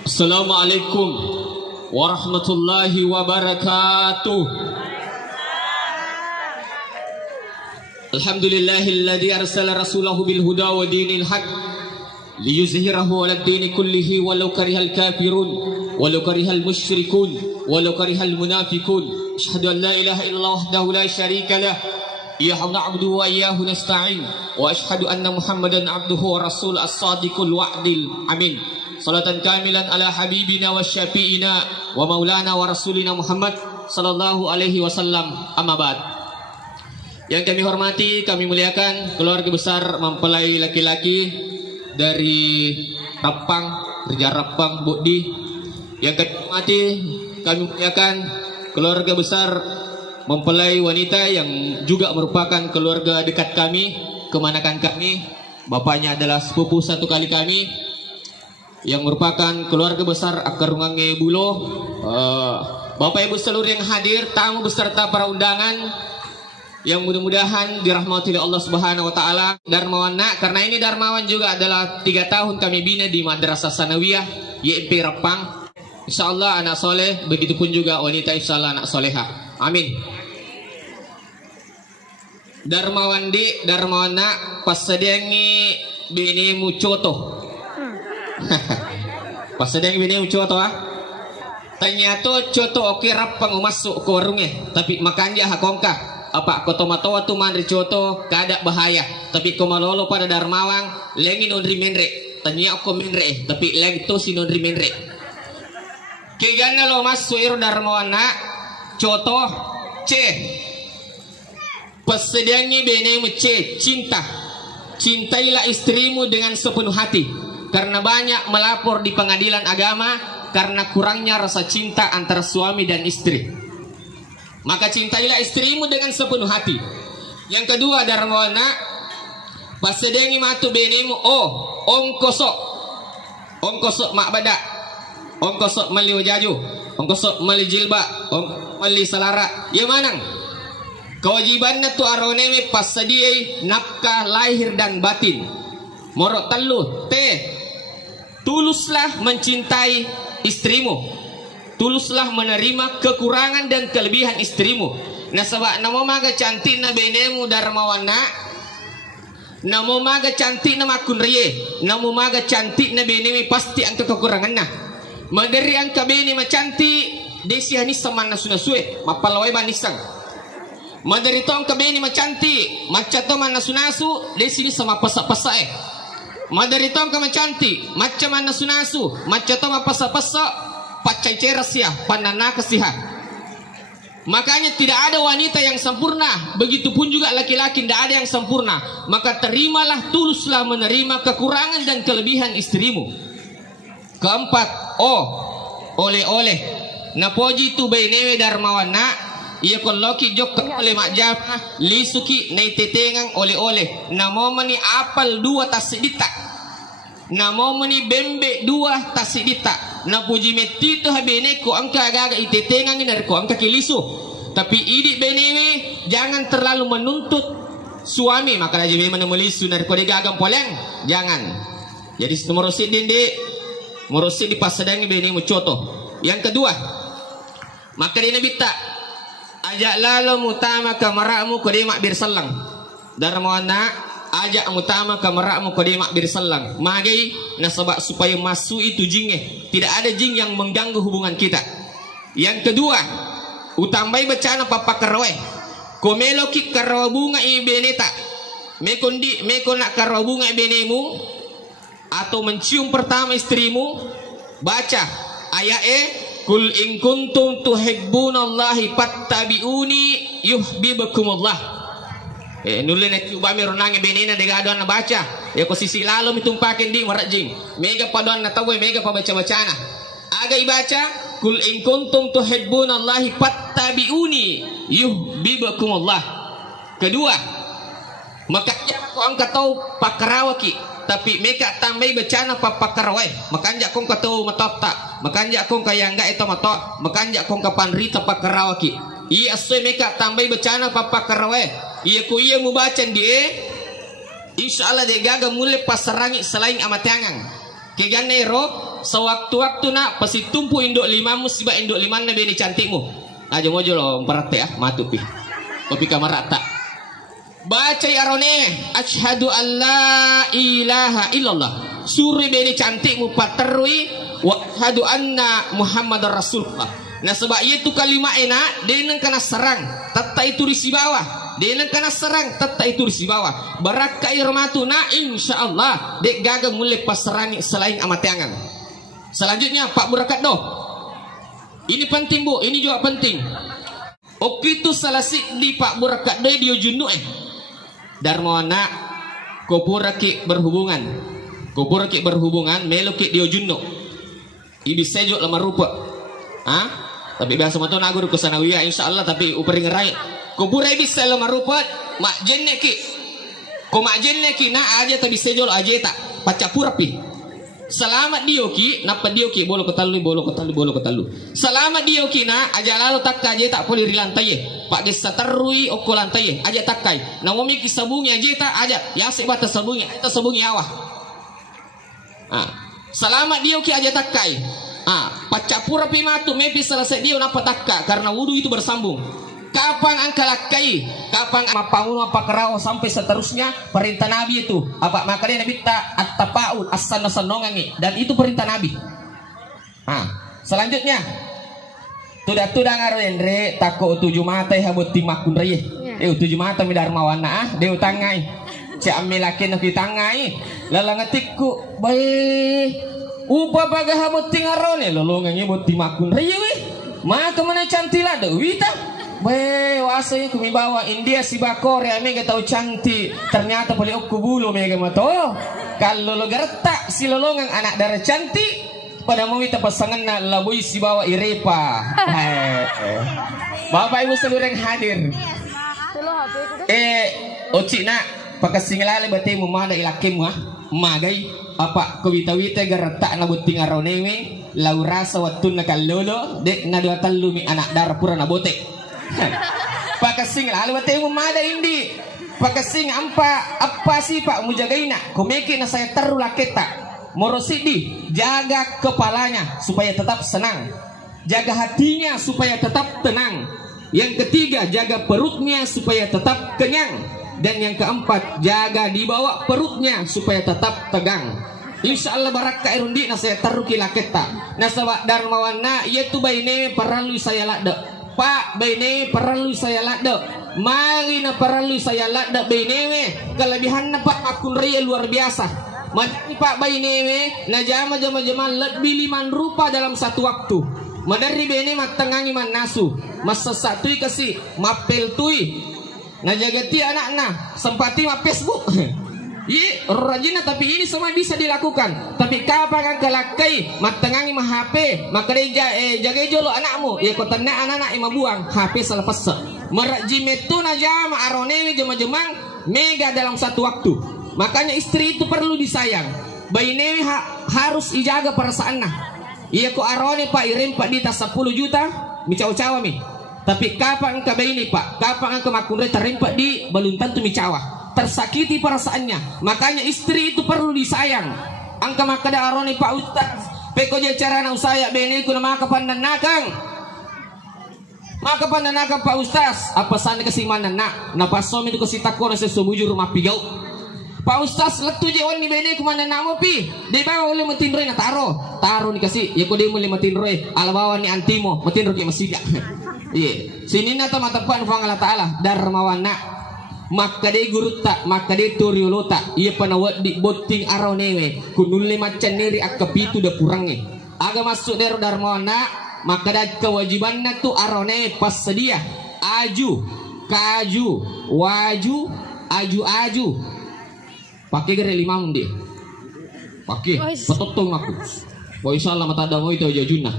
Assalamualaikum warahmatullahi wabarakatuh. Alhamdulillahilladzi arsala rasulahu bil huda wa dinil haq liyuzhirahu 'alad dini kullihi walau karihal kafirun walau karihal musyrikun walau karihal munafiqun. Asyhadu an la ilaha illallah wahdahu la syarika lah iyyahu na'budu wa iyyahu nasta'in wa asyhadu anna muhammadan abduhu wa rasul as-sadiqul wa'dil amin. Salatan kamilan ala habibina wa syafi'ina wa maulana wa rasulina Muhammad sallallahu alaihi wasallam. Amma ba'd. Yang kami hormati, kami muliakan keluarga besar mempelai laki-laki dari Rapang, Kerja Rapang Bukdi. Yang kami hormati, kami muliakan keluarga besar mempelai wanita yang juga merupakan keluarga dekat kami, kemanakan kami. Bapaknya adalah sepupu satu kali kami, yang merupakan keluarga besar Akar Rungange Bulo. Bapak Ibu seluruh yang hadir, tamu beserta para undangan yang mudah-mudahan dirahmati oleh Allah Subhanahu wa taala. Darmawan nak, karena ini Darmawan juga adalah 3 tahun kami bina di Madrasah Sanawiyah YIP Rapang. Insyaallah anak soleh, begitupun juga wanita insyaallah anak soleha. Amin. Darmawan di Darmawan nak pasadengi bini mucoto. Pasadengi bini mucoto Ternyata coto oke Rapang masuk ke warungnya, tapi makanya hakongka apa kau tomatowa tu mandri coto kada bahaya, tapi kau malolo pada Darmawang lengi nondri menre tanya aku menre tapi lagi tu si nondri menre kegana lo masuk iru Darmawana coto c pesediangi benemu c cintailah istrimu dengan sepenuh hati, karena banyak melapor di pengadilan agama karena kurangnya rasa cinta antara suami dan istri. Maka cintailah istrimu dengan sepenuh hati. Yang kedua Darmawana pasedengi matu benemu ongkosok mak badak, ongkosok mali wajaju, ongkosok mali jilba, mali salara. Ya manang kewajibannya tu aroneme pasadiai nafkah lahir dan batin. Morok telu tuluslah mencintai istrimu, tuluslah menerima kekurangan dan kelebihan istrimu. Nah sebab namo maga cantik na benemu Darmawana, namo maga cantik na makun riye, namo maga cantik na benemi pasti angka kekurangan na. Madari angka bene macantik desi hanis sama nasunasue mapalawai banisang. Madari to angka bene macantik macato manasunasu desi ni sama pasak-pasak Madari to angka macantik macam manasunasu macato mapasak-pasak pacai ceras ya panana kesihat. Makanya tidak ada wanita yang sempurna, begitupun juga laki-laki tidak ada yang sempurna. Maka terimalah, tuluslah menerima kekurangan dan kelebihan istrimu. Keempat, oleh-oleh napoji tu bainewe Darmawana ia koloki jok oleh mak jama lisuki nei tetengang oleh-oleh namo mani apal 2 tasidita, namo mani bembe 2 tasidita. Na puji meti tu habene ko angka gaga itetengan ni dari ko angka kilisu. Tapi idik benewe jangan terlalu menuntut suami, maka aja memang melisu dari ko digagang poleng. Jangan. Jadi merosid dende merosid di pasadangi bene mucoto. Yang kedua, maka dia bita ajak lalu mutama kamaramu ko demak bir selang. Darmawana ajak mutama kamerakmu kodemak birsalang magai nasabak supaya masuk itu jingnya, tidak ada jing yang mengganggu hubungan kita. Yang kedua, utambai bacana papa karawe komelo ki karawa bunga ibeneta mekondi meko nak karawa bunga ibenemu atau mencium pertama istrimu, baca ayat kul in kuntum tuhibbunallahi fattabi'uni yuhibbukumullah. Nulen itu bami ronange benena dega adon na baca ya ko sisi lalom itumpakin di marajing mega padon na tawe mega pabaca-bacana aga ibaca kul in kuntum tuhibbunallahi fattabi'uni yuhibbukumullah. Kedua, makanya ko ang kataw pakrawaki tapi meka tambay bacana papakaraway makanja kong kataw matapta makanja kong kayangga ito mato makanja kong kapanrita pakarawaki iya asoy meka tambay bacana papakaraway iya ko iya mo bacan die insyaallah de gaga mulai pasarangi selain amatangang keganero sewaktu-waktu nak pasti tumpu induk limamu sibak induk liman na bini cantikmu. Aja mojo lo perhati ya matu pi. Kopi kamar rata. Baca arone asyhadu alla ilaha illallah. Suri bini cantikmu paterui wa asyhadu anna Muhammadar Rasulullah. Nah sebab itu kalimat enak dengan kena serang tata itu di bawah. Dengan kena serang tata itu di bawah. Barakai rahmatu na insyaallah dek gagal mulai pasrani selain amat yangan. Selanjutnya Pak Burakat doh. Ini penting Bu, ini juga penting. Oke itu salasik di Pak Burakat doh dia jundu Darmawana kopuraki berhubungan. Kopuraki berhubungan meloki dia jundu. Ibi sejuk lama rupa. Ah? Tapi biasa matu nagu ke sanawiya insyaallah tapi upering rai. Kuburai bisa lama rupa mak jenne ki. Ko mak jenne ki na aja tapi sejuk aja tak pacapur pi. Selamat dioki, napa dioki bolo ketalu. Selamat dioki na aja lalu tak aja tak boleh rilantai. Pak desa terui oko lantai aja takai. Na momi kisabungi aja tak aja ya se batas sabungi awah. Ah, selamat dioki aja takai. Ah, pacapura pimatu mepi selesai dia napa takka karena wudu itu bersambung. Kapan angka lakai, kapan mapaunu apa kerau sampai seterusnya perintah Nabi itu. Apa makanya Nabi tak at-tapaun as-sanongangi dan itu perintah Nabi. Ah, selanjutnya tudah ngarendre tako 7 mata habut timakun reye. 7 mata mi darmawana ah deu tangai. Cak amelakin ki tangai. Lalangatikku bae. Upa baga habut tingarone lolongangi bot timakun reye we. Maka mana cantila de wita. Weh, wasanya kami bawa India si Korea mega tahu cantik. Ternyata boleh aku bulu mega mato. Kalau lo gertak si lolongan anak darah cantik pada mau kita pasangan na labui si bawa Irepa. Bapak Ibu seluruh yang hadir. Oci nak pakai singlale bate mu mada ilakem ah. Magai apa kewita-wita gertak na buting aronewe laura sawatun na kalolo dek na dua talumi anak darah pura na botek. Pakasing lalu bate mo mada hindi pakasing apa sih Pak mujagaina kumeki na saya terula kita morosidi jaga kepalanya supaya tetap senang, jaga hatinya supaya tetap tenang, yang ketiga jaga perutnya supaya tetap kenyang, dan yang keempat jaga di bawah perutnya supaya tetap tegang. Insyaallah baraka irundi na saya taruki laketa nasaba darmawana yaitu baine paralu saya lakda Pak bene perlu saya lada. Mari na perlu saya lada bene kelebihan na Pak akun ria luar biasa. Madani Pak bene na jama lebih 5 rupa dalam satu waktu. Madari bene matengangi man nasu. Masa satui kasih mapel tui. Na jagati anak-anak sempati ma Facebook. Iya rajinnya tapi ini semua bisa dilakukan. Tapi kapan kan kalakai matengangi mah HP maka dia jaga jolo anakmu ya kota anak-anak ima buang HP selepas merajimetu najama aronewi jema-jemang mega dalam satu waktu. Makanya istri itu perlu disayang. Bayi newi harus ijaga perasaannya. Iya ko arone Pak irim Pak dita 10 juta mi cawa-cawa mi. Tapi kapan ka bayi ini Pak? Kapan ka makunre tarim Pak di baluntan tu mi cawa. Tersakiti perasaannya. Makanya istri itu perlu disayang. Angka makada aroni Pak Ustaz peko je cara na usaya bene ku na maka pandanakang Pak Ustaz apa sana kasi manana na pasomi itu kasi takon sa subujur rumah pigau Pak Ustaz letu je on ni bene ku manana mo pi de bawa uli matinroy na taro ni kasi ya ko de mo matinroy alabawa ni antimo matinroy ki masida iya sini na ta matapan fa Allah taala darmawana maka de guruta maka de toriolota ia panawat di boting aronewe kunule macan neri akapitu da purange aga masuk dero darmawana maka da kewajibanna tu arone pas sedia aju kaju waju aju pakai gere 5 dia pakai petotong aku boy insyaallah mata damo itu jajuna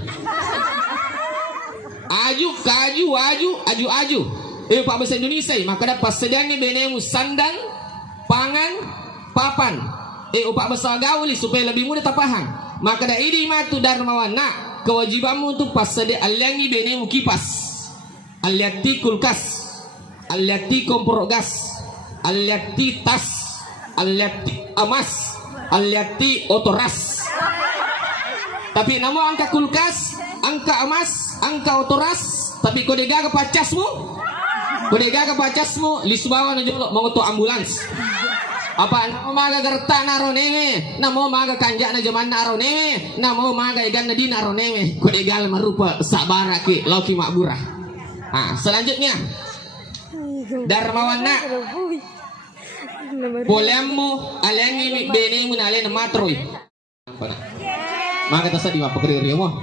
aju kaju waju aju Pak bahasa Indonesia maka dapat sedangnya benemu sandang pangan papan Pak bahasa gauli supaya lebih mudah terpaham maka da ini matu darmawana kewajibanmu untuk pas sedia alyangi benemu kipas alyati kulkas alyati kompor gas alyati tas alyati amas alyati otoras Tapi namo angka kulkas, angka emas, angka otoras, tapi kode gaga pacasmu, kode gaga pacasmu, lisubawa na jumlo mau to ambulans. Apa namo maga gerta naro neme, namo maga kanja na zaman naro neme, namo maga igan na di naro neme, kode gal marupa sabara ki lauki makbura. Ah, selanjutnya Darmawana bolemu alengi benemu na alen matroy. Maka tasa di mapakririo mo.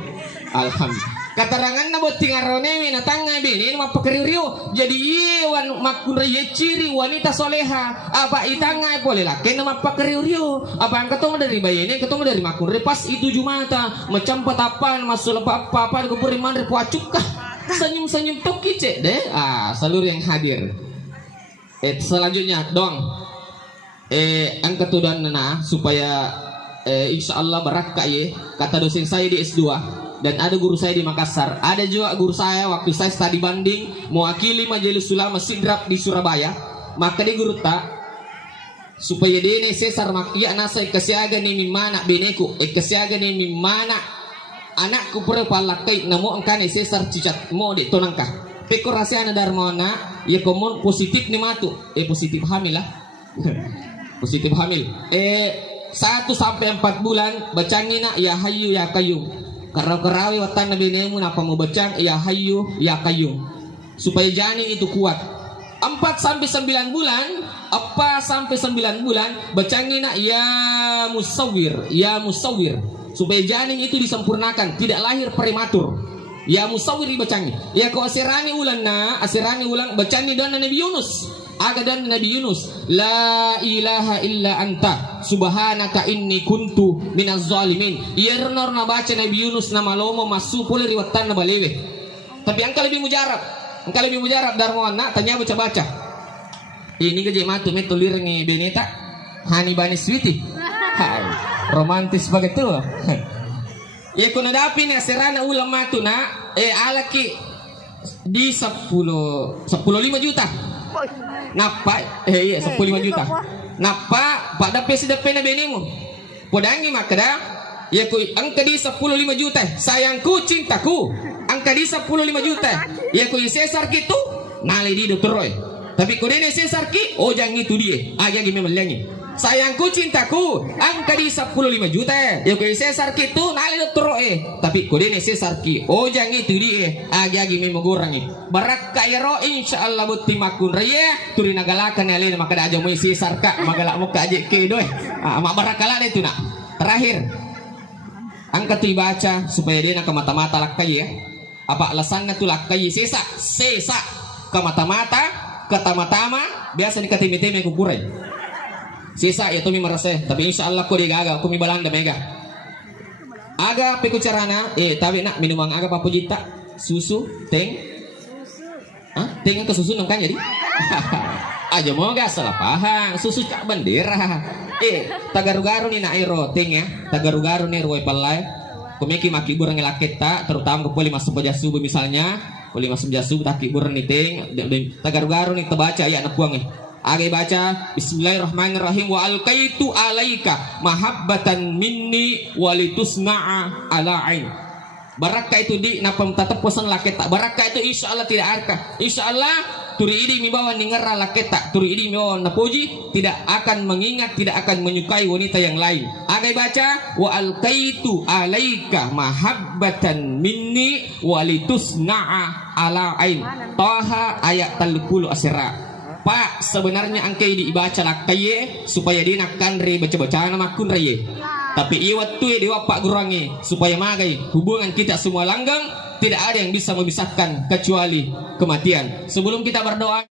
Alhamdulillah. Katerangan na buat tingarone na tanga bini mapakririo. Jadi iwan makunriye ciri wanita soleha. Apa itanga boleh laki na mapakririo. Apa ang ketemu dari bayi ini ketemu dari makunri pas itu Jumata macam petapan masul apa-apa kupuriman ripuacukah. Senyum-senyum toki cek deh. Ah, seluruh yang hadir. Selanjutnya dong. Ang ketudan na supaya insya Allah barakah ya. Kata dosen saya di S2 dan ada guru saya di Makassar, ada juga guru saya waktu saya studi banding mewakili Majelis Ulama Sidrap di Surabaya. Maka dia guru tak supaya dia ini sesar makia nasa kesiaga ni mimana beneku kesiaga ni mimana anakku perpalakai namo angkane sesar cicat mo de tonangka peko rahasia na darmona ya komon positif ni matu positif hamil lah. Positif hamil 1 sampai 4 bulan bacangin na ya hayu ya kayu. Karaw-karawi watan na binemu na pa mo bacang ya hayu ya kayu. Supaya janin itu kuat. 4 sampai 9 bulan, apa sampai 9 bulan bacangin na ya musawir, ya musawir. Supaya janin itu disempurnakan, tidak lahir prematur. Ya musawir dibacangin. Ya ko asirani ulan bacangin dan Nabi Yunus. Aga dan Nabi Yunus, la ilaha illa anta subhanaka inni kuntu minaz zalimin. Iernor na baca Nabi Yunus nama lomo masupul riwatan na balewe. Tapi angka lebih mujarab darmoana tanya baca-baca. Ini ke jematu metulir ngi beneta hani bani switi. Hai, romantis begitu. Ya kuna dapi na serana ulama tu na alaki di 10 5 juta. Napa iya 15 juta. Napa pada PSDP na benimu. Podangi makada ya ku angka di 15 juta. Sayangku cintaku. Angka di 15 juta. Ya ku sesar kitu nale di dokter Roy. Tapi ku dene sesar ki oh jangan itu dia. Aya gi memelangi. Sayangku cintaku angka di 15 juta. Ya ku sesar kitu nale dokter Roy. Tapi ku dene sesar ki oh jangan itu dia. Aya gi memegurangi. Barak kairo insyaallah buti makun raya turi nagalakan ya maka da aja mo sisar ka magalak mo ka aje ke doy mak barakala itu nak terakhir angka tu baca supaya dia nak mata-mata lakai ya apa alasannya tu lakai sesa ke mata-mata ke tama-tama biasa ni katimi-timi kukurai sesa ya tu mi marase tapi insyaallah ko dia gagal ko mi balanda mega aga pe carana tapi nak minum aga papujita susu teng dengan kesusu nongkan jadi aja mau gak salah paham susu cak bendera tagaru-garu nih na aero ting ya tagaru-garu nih ruway palay kumeki maki burang laketa terutama ke poli masuk baja subuh misalnya poli masuk baja subuh taki burang nih ting tagaru-garu nih terbaca ya anak buang nih age baca bismillahirrahmanirrahim wa alqaitu alaika mahabbatan minni walitusna'a ala ain. Barakah itu di napam tatap posan laketa. Barakah itu insyaallah tidak arka. Insyaallah turi ini mibawa ningera laketa. Turi ini mibawa napuji tidak akan mengingat, tidak akan menyukai wanita yang lain. Agai baca wa alqaitu alaika mahabbatan minni walitusna'a ala ain. Taha ayat 30 asira. Pak sebenarnya angkai dibaca lakaye supaya dia nakkan re baca-baca nama kun reye. Tapi iwat tu dewa pak gurangi supaya magai hubungan kita semua langgeng tidak ada yang bisa memisahkan kecuali kematian. Sebelum kita berdoa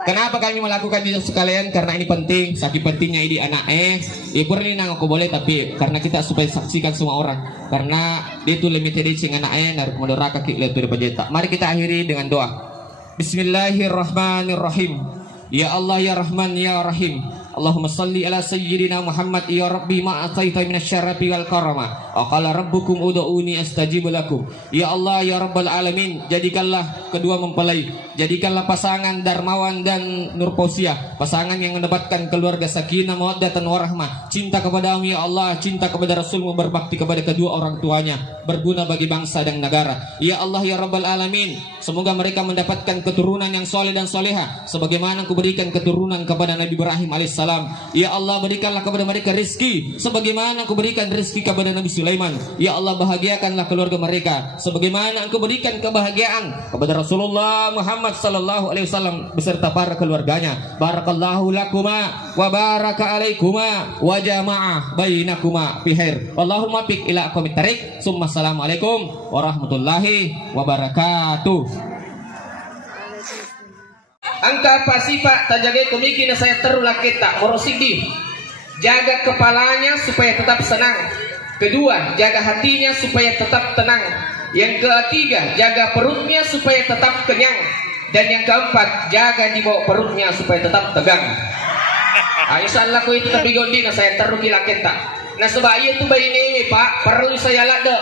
Kenapa kami melakukan itu sekalian? Karena ini penting, saking pentingnya ini anak kurang ini aku boleh, tapi karena kita supaya saksikan semua orang, karena dia itu limited edition anak naruh mendoraka kita lebih berjeta. Mari kita akhiri dengan doa. Bismillahirrahmanirrahim. Ya Allah ya Rahman ya Rahim. Allahumma salli ala sayyidina Muhammad ya Rabbi ma ataita minasyarafi wal karama. Aqala rabbukum ud'uni astajib lakum. Ya Allah ya Rabbal alamin, jadikanlah kedua mempelai, jadikanlah pasangan Darmawan dan Nurposia, pasangan yang mendapatkan keluarga sakinah mawaddah dan warahmah, cinta kepadamu ya Allah, cinta kepada Rasulmu, berbakti kepada kedua orang tuanya, berguna bagi bangsa dan negara. Ya Allah ya Rabbal alamin, semoga mereka mendapatkan keturunan yang soleh dan soleha sebagaimana Engkau berikan keturunan kepada Nabi Ibrahim alaihissalam. Ya Allah, berikanlah kepada mereka rizki sebagaimana Engkau berikan rizki kepada Nabi Sulaiman. Ya Allah, bahagiakanlah keluarga mereka sebagaimana Engkau berikan kebahagiaan kepada Rasulullah Muhammad sallallahu alaihi wasallam beserta para keluarganya. Barakallahu lakuma wa baraka alaikuma wa jama'a bainakuma fi khair. Allahumma fiq ila aqwamit tariq. Summa assalamualaikum warahmatullahi wabarakatuh. Angka pasti Pak tajaga komiki na saya terulah kita morosidi. Jaga kepalanya supaya tetap senang. Kedua, jaga hatinya supaya tetap tenang. Yang ketiga, jaga perutnya supaya tetap kenyang. Dan yang keempat, jaga di bawah perutnya supaya tetap tegang. Insyaallah ko itu tapi gondi na saya teru kila kita. Nah sebab itu bayi ini Pak perlu saya lada.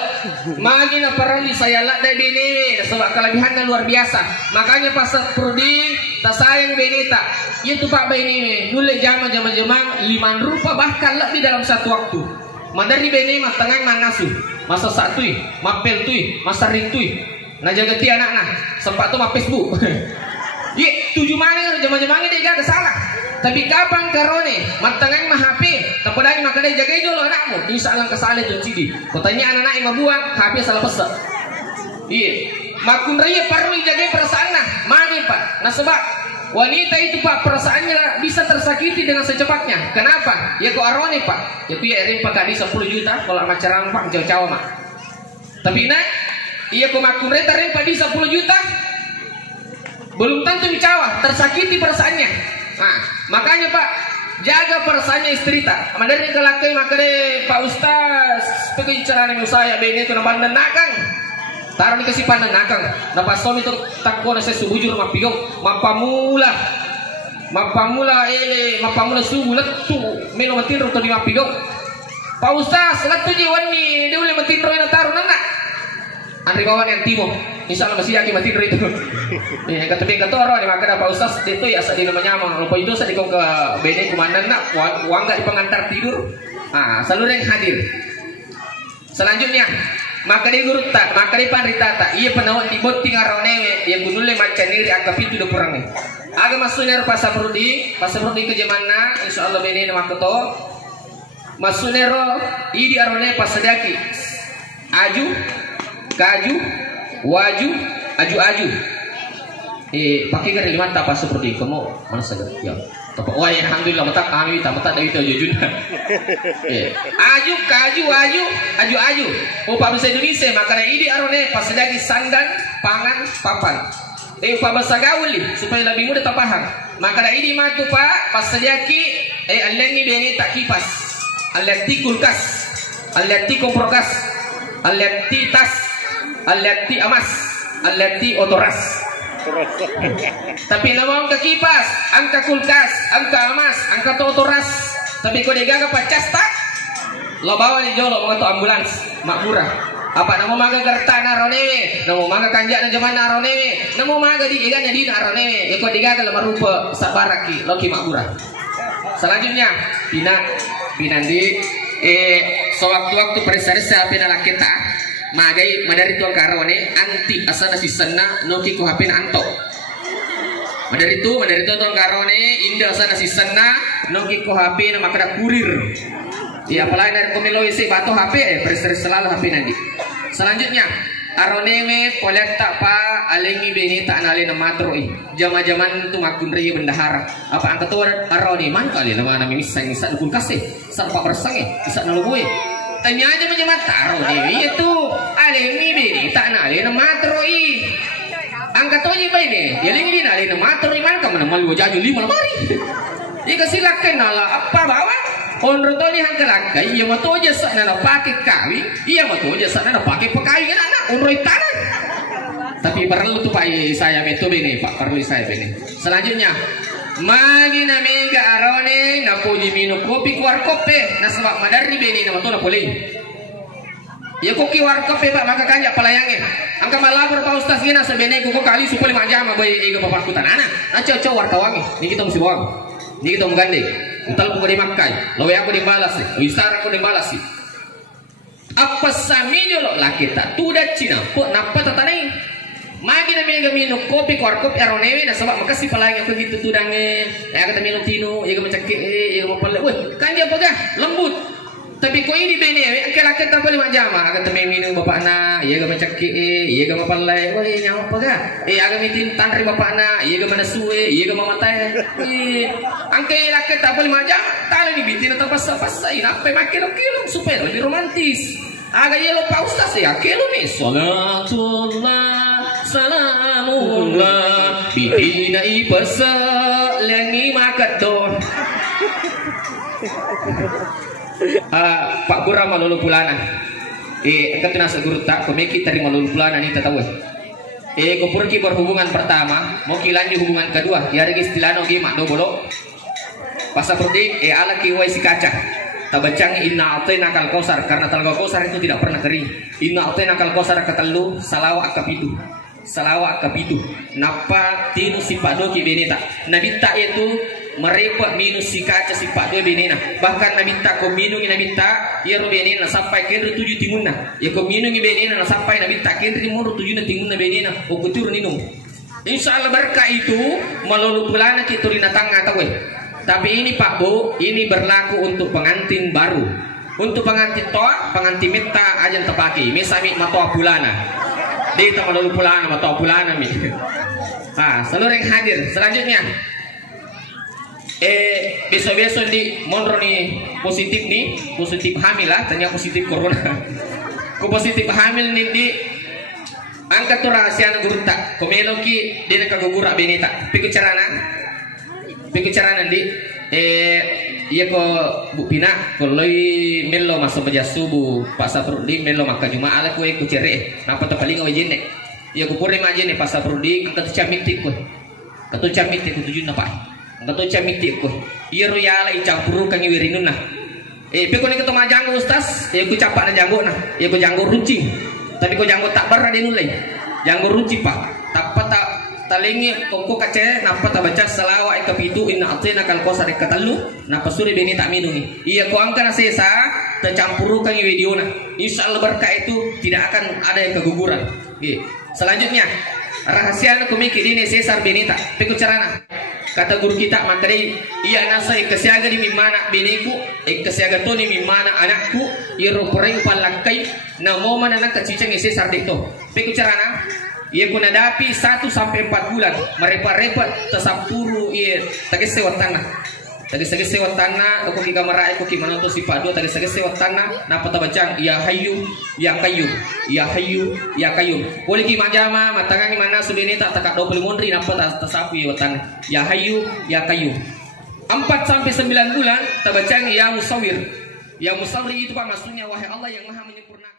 Magi na perlu saya lada bini. Sebab kelebihannya luar biasa. Makanya pasal prodi tak sayang benita. Itu Pak bayi ini mulai jama liman rupa bahkan lebih dalam satu waktu. Mandari bini mas tengah manasu. Masa satu mapel tu masa ring tu. Nah jaga ti anak nah sempat tu ma Facebook. Ye tujuh mana jama-jama ini dia gak salah. Tapi kapan karone matangang mah HP kepadanya maka dia jaga dulu anakmu insyaallah kesalahan itu cidi katanya anak-anak yang buang HP salah pesan iya makun raya perlu jaga perasaan nah mari Pak. Nah sebab wanita itu Pak perasaannya bisa tersakiti dengan secepatnya. Kenapa? Ya kok arone Pak ya ku ya ring pakadi 10 juta kalau macaran Pak jauh-jauh mah tapi nah iya kok makun raya ring padi 10 juta belum tentu bicawa tersakiti perasaannya. Nah, makanya Pak jaga perasaannya istri tak. Mandari kelakai makanya Pak Ustaz pergi cara dengan saya bini itu nampak nakang. Taruh dikasih pandang nakang. Nampak suami itu takut saya subujur mapigong mapamula subuh letu melo matin ro kadi mapigong. Pak Ustaz letu jiwan ni dia boleh matin ro na taruh nana. Andri kawan yang timo. Insyaallah masih yakin mati itu. Ya kata dia kata orang maka Pak Ustaz itu ya asal di namanya mang lupa itu saya dikong ke bene komandan nak uang enggak di pengantar tidur. Ah, seluruh yang hadir. Selanjutnya maka dia guru tak maka dia panrita tak iya penawat di bot tinggal ronewe yang gunule macaniri angka pintu udah kurang nih. Aga masuknya pasar prodi ke zamana insyaallah bene nama keto. Masuknya ro idi arone pasadaki. Aju kaju waju aju pakai gari mata apa seperti kamu mana saja ya wah ya alhamdulillah mata kami tak dari itu jujur aju kaju aju upah bahasa Indonesia makanya ini arone pas lagi sandan pangan papan upah bahasa gaul supaya lebih mudah terpaham makanya ini matu Pak pas lagi alengi bene tak kipas alati kulkas alati komprokas alati tas alati amas, alati otoras. Tapi nama angka kipas, angka kulkas, angka amas, angka otoras. Tapi kau degaga pacas tak? Lo bawa ni jolo mengato ambulans, mak murah. Apa nama maga gertana ronewe, nama maga kanjak na zaman ronewe, nama maga di iganya di ronewe. Kau degaga lemah rupa sabaraki, loki mak murah. Selanjutnya, pinandi sewaktu-waktu perisa-risa pina kita. Magai madari tuang karone anti asana sisana noki ku hapin anto. Madari tuang karone inda asana sisana noki ku hapin makada kurir. Ya apalagi dari komilo isi batu HP selalu HP nanti. Selanjutnya aroneme poleta pa alengi beni tak nali namatroi. Jama-jaman tu makun raya bendahara. Apa angkat tu arone man kali nama nami misang misal kulkas sarpa bersange bisa nalubui. Tanya aja menyemat taruh dewi itu alengi bini tak nali nama teroi angkat aja ini ya lingin alina matur iman kamu nama lu jaju 5 lemari ika silakan nala apa bawa onro toni hangkalakai iya matu aja sana pakai kawi iya matu aja sana pakai pekayu kan anak onro tanah tapi perlu tuh Pak saya metode ini Pak perlu saya ini selanjutnya magi na mega arone na pudi minum kopi keluar kopi na sebab madari beni na matu na boleh ya kopi keluar kopi Pak maka kanya pelayangnya angka malabur Pak Ustaz gina sebene kok kali supaya 5 jam bayi ega bapak kutan anak na cocok wartawangi ini kita mesti bawang ini kita menggandeng utal pun dimakai lawe aku dimbalas wisara aku dimbalas apa samilyo lo lah kita tuda Cina kok napa tatanai magi na mega minum kopi keluar kopi aronewe na sebab makasih pelayang aku gitu tudange ya kata minum tino ya mencekik ya mapale weh kan dia pegah lembut tapi kau ini bene angkel-angkel tak boleh majama akan temui minum bapak na iya gak mencekik iya gak mapalai wah nyawa pegah agak mitin tantri bapak na iya gak mana suwe iya gak mamatai angkel-angkel tak boleh majama tali ni bitin atau pasal-pasal apa makin kilo supaya lebih romantis agak ya lupa Ustaz ya kilo nih salatullah salamullah bitina ipasa lengi makat don Pak Gura malulu pulana engkau nasa guru tak komeki tadi malulu pulana ni tahu kau pergi berhubungan pertama mau lanjut hubungan kedua ya regis tilano gimak do bolo pasal pergi ala kiwai si kaca tabacang inna atena kal kausar karena talaga kausar itu tidak pernah kering inna atena kal kausar katalu salawat kapitu napa tinu si padoki beneta nabi tak itu merepot minus si kaca si pak dua benena bahkan nabi tak ko minum nabi tak ya ro benena sampai ke 7 timunna ya ko minum benena sampai nabi tak ke 7 timunna benena o kutur ninum insyaallah berkah itu malulu pulana kita rina tangga tahu tapi ini Pak Bu ini berlaku untuk pengantin baru untuk pengantin toa pengantin meta aja terpakai misami matoa pulana dia tak malulu pulana matoa pulana mi seluruh yang hadir selanjutnya besok-besok di monro nih positif hamil lah tanya positif corona ku positif hamil nih di angkat tuh rahasia guru tak komeloki dia nak gugurak beneta pikir carana di iya ko bu pina koloi melo masuk baja subuh pasal perudi melo maka cuma ala ku cere napa to paling awajene iya ku puri majene pasal perudi angkat camitik ku katu camitik ku tujuh napa Gato camitik ko. Iya royala icampuru kang iwirinun nah. Peko ni keto majanggo Ustaz, ku capak na janggo nah. Ku janggo runcing. Tapi ko janggo tak barra dinulay. Janggo runci Pak. Tak talingi koko kace napa ta baca salawat kapitu inna atina kal qasar katalu napa suri beni tak minungi. Iya ko angka na sesa tercampuru kang video nah. Insyaallah berkah itu tidak akan ada yang keguguran. Selanjutnya rahasia ko mikir ini sesar benita. Peko carana kata guru kita makanya iya nasa kesiaga di mimana beneku kesiaga to ni mimana anakku iro poreng palakai na mo man anak kecicang sesar dito peku carana iya kuna dapi 1 sampai 4 bulan merepa-repa tasampuru iya tagesewat tanah aku ki kamera aku ki manoto si padu tagesewat tanah napa tabacang ya hayu ya hayu boleh ki majama matangangi mana sudene tak takak 20 mondri napa tasapi tanah ya hayu ya kayu 4 sampai 9 bulan tabacang ya musawir itu Pak maksudnya wahai Allah yang maha menyempurnakan